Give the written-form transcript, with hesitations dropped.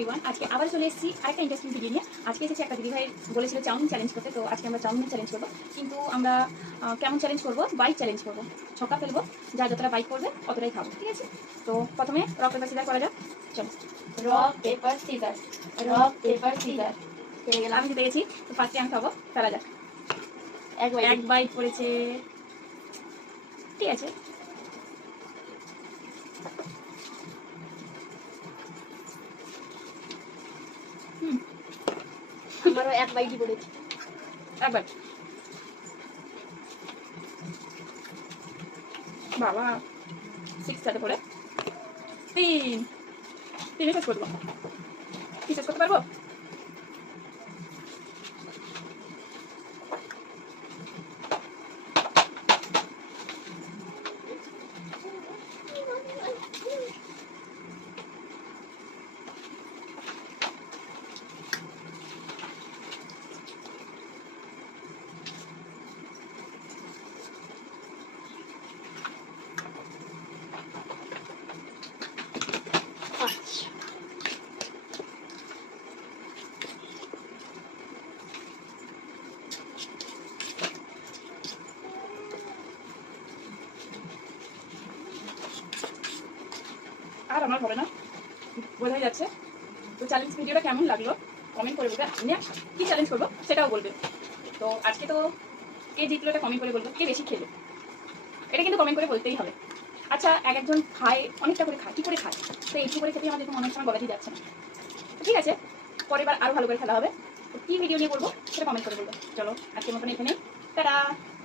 Everyone, আজকে আবার চলে এসেছি আরেকটা ইন্টারেস্টিং ভিডিও নিয়ে। আজকে এসেছি একটা দিদিভাই বলেছিল চাউমিন চ্যালেঞ্জ করতে, তো আজকে আমরা চাউমিন চ্যালেঞ্জ করবো। কিন্তু আমরা কেমন চ্যালেঞ্জ করবো? বাইক চ্যালেঞ্জ করবো। ছক্কা ফেলবো, যা যতটা বাইক করবে অতটাই খাবো, ঠিক আছে? তো প্রথমে রক পেপার সিজার করা যাক, চলো। Rock paper scissor, rock paper scissor. হেরে গেলাম। আমি জিতে গেছি, তো ফার্স্টে আমি খাবো, ফেলা যাক। এক বাইক পড়েছে, ঠিক আছে। আমারও এক বাইকই পড়েছে। একবার বাবা 6 সাথে পড়ে 3 শেষ করবো। কি শেষ করতে পারবো? আর আমার হবে না, বোঝাই যাচ্ছে। তো চ্যালেঞ্জ ভিডিওটা কেমন লাগলো কমেন্ট করে বলবে। নেক্সট কী চ্যালেঞ্জ করবো সেটাও বলবে। তো আজকে তো কে জিতলো এটা কমেন্ট করে বলবো, কে বেশি খেলো এটা কিন্তু কমেন্ট করে বলতেই হবে। আচ্ছা, এক একজন খায়, অনেকটা করে খায়, কী করে খায়? তো একটু করে খেতে আমাদের অনেক সময় গলাতেই যাচ্ছে না। তো ঠিক আছে, পরের বার আরও ভালো করে খেলা হবে। তো কী ভিডিও নিয়ে বলবো সেটা কমেন্ট করে বলবো। চলো আজকের মতন এখানে, টাটা।